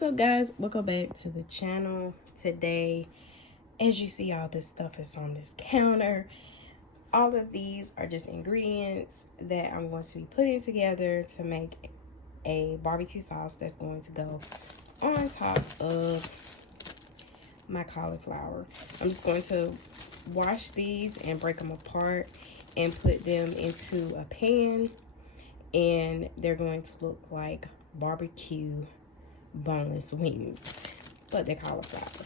What's up, guys? Welcome back to the channel. Today, as you see, all this stuff is on this counter. All of these are just ingredients that I'm going to be putting together to make a barbecue sauce that's going to go on top of my cauliflower. I'm just going to wash these and break them apart and put them into a pan, and they're going to look like barbecue boneless wings, but they're cauliflower.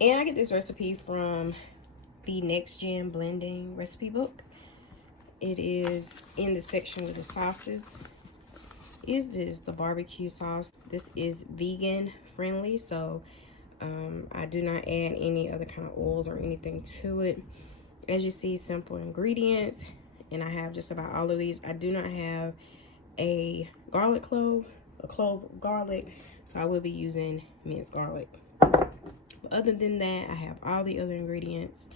And I get this recipe from the Next Gen Blending recipe book. It is in the section with the sauces. Is this the barbecue sauce? This is vegan friendly, so I do not add any other kind of oils or anything to it. As you see, simple ingredients, and I have just about all of these. I do not have a garlic clove, a clove of garlic, so I will be using minced garlic. But other than that, I have all the other ingredients.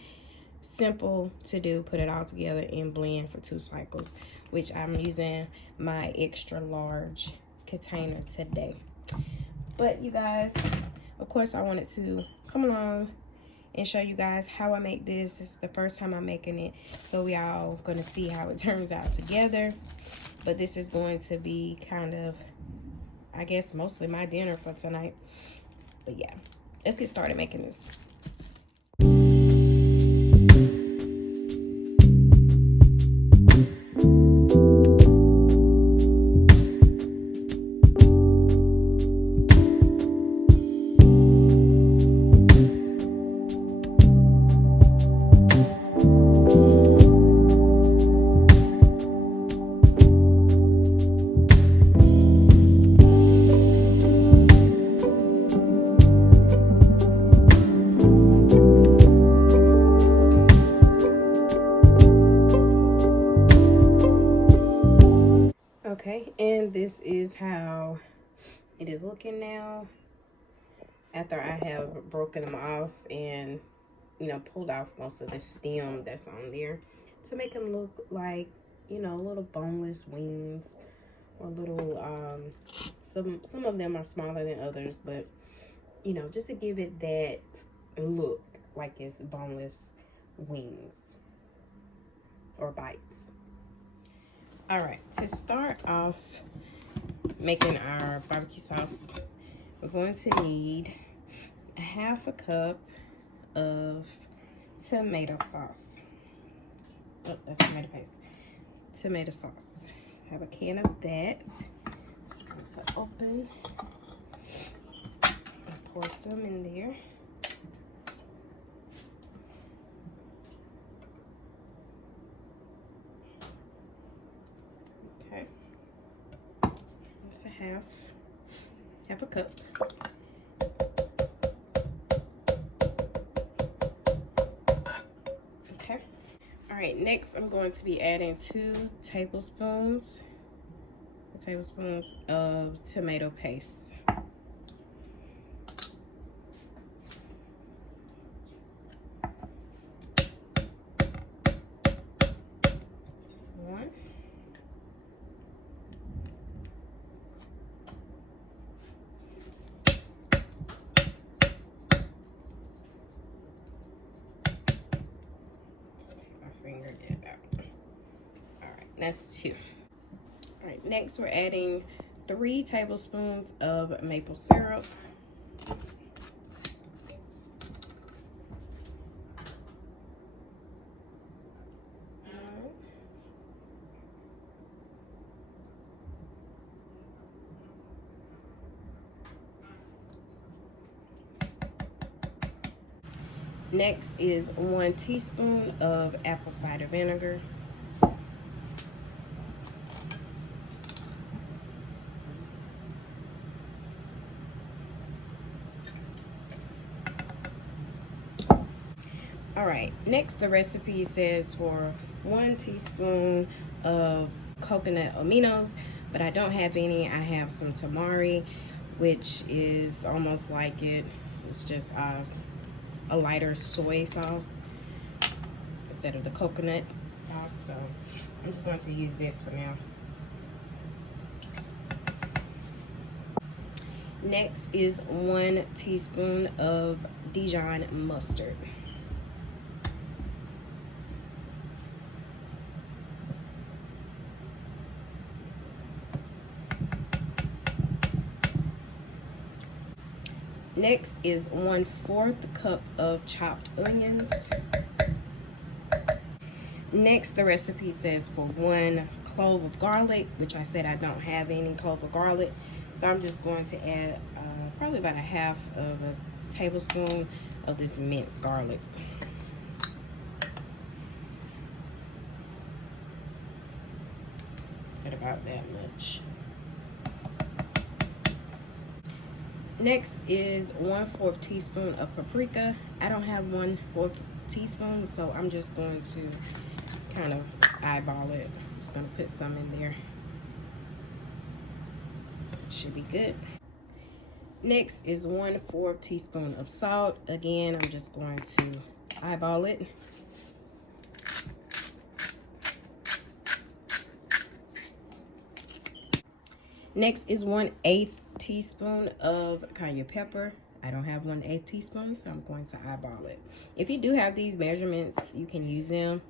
Simple to do, put it all together and blend for 2 cycles, which I'm using my extra large container today. But you guys, of course, I wanted to come along and show you guys how I make this. This is the first time I'm making it, so we all gonna see how it turns out together. But this is going to be kind of, I guess, mostly my dinner for tonight. But yeah, let's get started making this. Okay, and this is how it is looking now after I have broken them off and, you know, pulled off most of the stem that's on there to make them look like, you know, little boneless wings, or little some of them are smaller than others, but you know, just to give it that look like it's boneless wings or bites. All right, to start off making our barbecue sauce, we're going to need a 1/2 cup of tomato sauce. Oh, that's tomato paste. Tomato sauce. I have a can of that. Just going to open and pour some in there. Okay, that's a half a cup. Okay. All right, next I'm going to be adding 2 tablespoons of tomato paste. That's 2. All right, next we're adding 3 tablespoons of maple syrup. Next is 1 teaspoon of apple cider vinegar. All right, next the recipe says for 1 teaspoon of coconut aminos, but I don't have any. I have some tamari, which is almost like it. It's just a lighter soy sauce instead of the coconut sauce, so I'm just going to use this for now. Next is 1 teaspoon of Dijon mustard. Next is 1/4 cup of chopped onions. Next, the recipe says for 1 clove of garlic, which I said I don't have any clove of garlic. So I'm just going to add probably about 1/2 of a tablespoon of this minced garlic. At about that much. Next is 1/4 teaspoon of paprika. I don't have 1/4 teaspoon, so I'm just going to kind of eyeball it. I'm just gonna put some in there. Should be good. Next is 1/4 teaspoon of salt. Again, I'm just going to eyeball it. Next is 1/8 teaspoon of cayenne pepper. I don't have 1/8 teaspoon, so I'm going to eyeball it. If you do have these measurements, you can use them.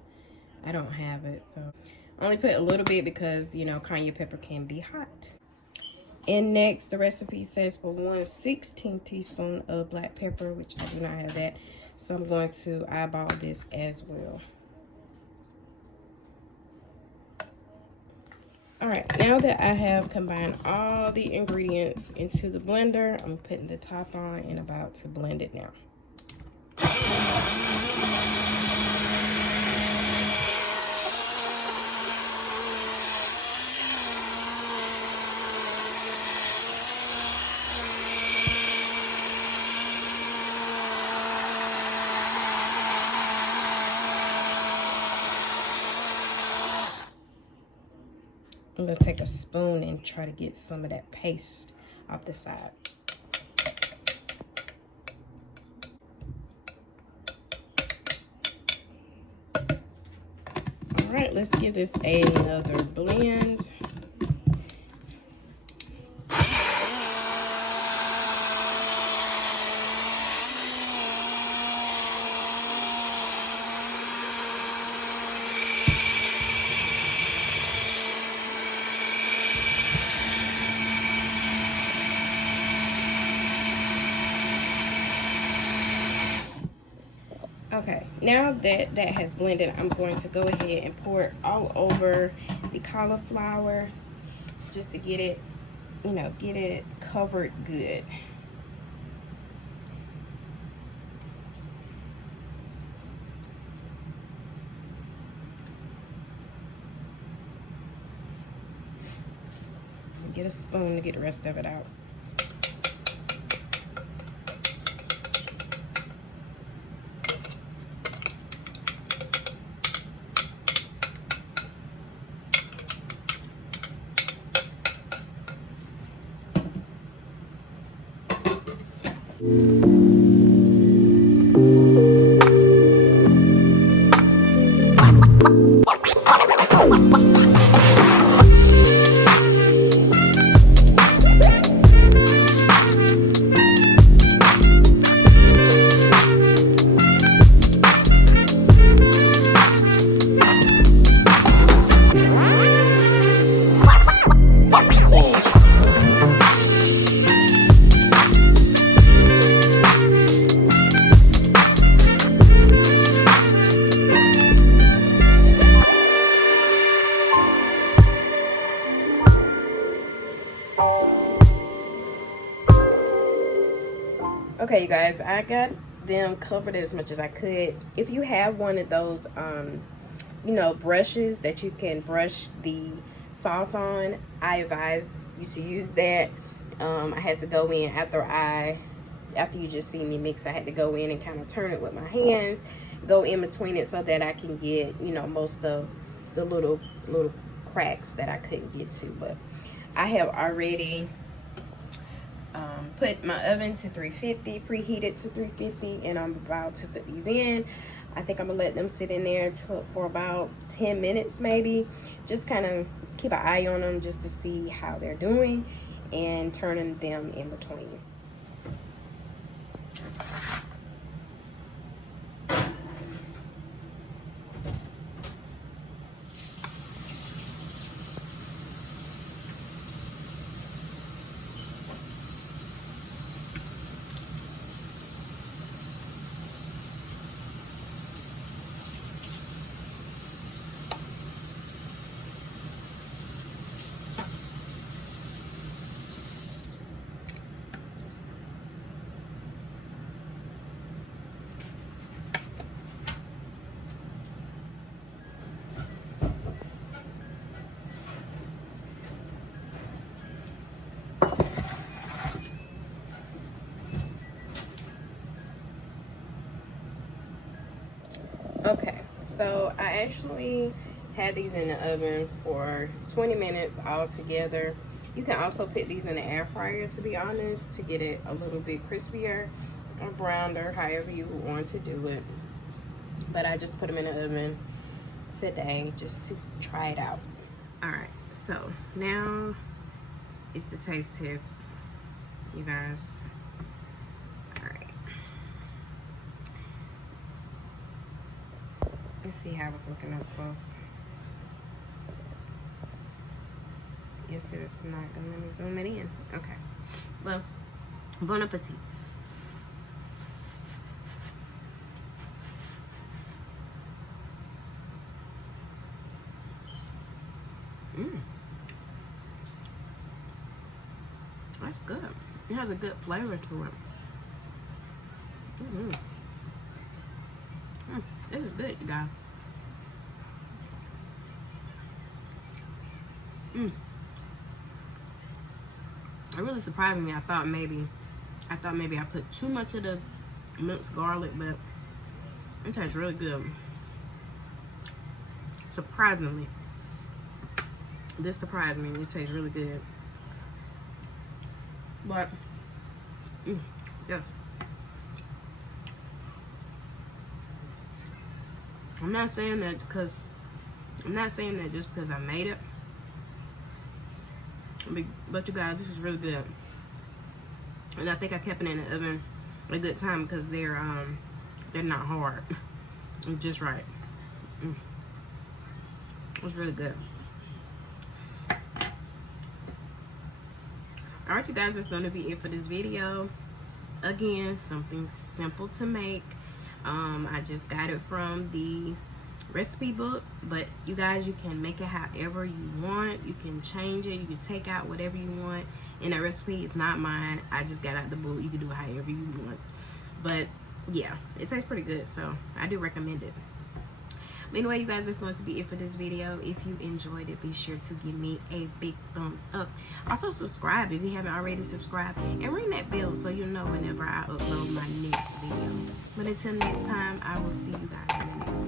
I don't have it, so I only put a little bit because, you know, cayenne pepper can be hot. And next, the recipe says for 1/16 teaspoon of black pepper, which I do not have that. So I'm going to eyeball this as well. All right, now that I have combined all the ingredients into the blender, I'm putting the top on and about to blend it now. I'm gonna take a spoon and try to get some of that paste off the side. All right, let's give this another blend. Okay, now that that has blended, I'm going to go ahead and pour it all over the cauliflower just to get it, you know, get it covered good. Get a spoon to get the rest of it out. Okay, you guys, I got them covered as much as I could. If you have one of those, you know, brushes that you can brush the sauce on, I advise you to use that. I had to go in after you just see me mix, I had to go in and kind of turn it with my hands, go in between it so that I can get, you know, most of the little cracks that I couldn't get to. But I have already put my oven to 350, preheated to 350, and I'm about to put these in. I think I'm gonna let them sit in there for about 10 minutes maybe. Just kind of keep an eye on them just to see how they're doing. and turning them in between. Okay, so I actually had these in the oven for 20 minutes all together. You can also put these in the air fryer, to be honest, to get it a little bit crispier or browner, however you want to do it. But I just put them in the oven today just to try it out. All right, so now it's the taste test, you guys. Let's see how it's looking up close. Yes, it's not gonna let me zoom it in. Okay. Well, bon appetit. That's good. It has a good flavor to it. This is good, you guys. It really surprised me. I thought maybe I put too much of the minced garlic, but it tastes really good. Surprisingly, this surprised me. It tastes really good. But yes, I'm not saying that just because I made it. But you guys, this is really good. And I think I kept it in the oven a good time because they're not hard. It's just right. It's really good. Alright, you guys, that's going to be it for this video. Again, something simple to make. I just got it from the recipe book, but you guys, you can make it however you want. You can change it, you can take out whatever you want in that recipe. It's not mine, I just got out the book. You can do it however you want, but yeah, it tastes pretty good, so I do recommend it. But anyway, you guys, that's going to be it for this video. If you enjoyed it, be sure to give me a big thumbs up. Also subscribe if you haven't already subscribed, and ring that bell so you'll know whenever I upload my next video. But until next time, I will see you guys in the next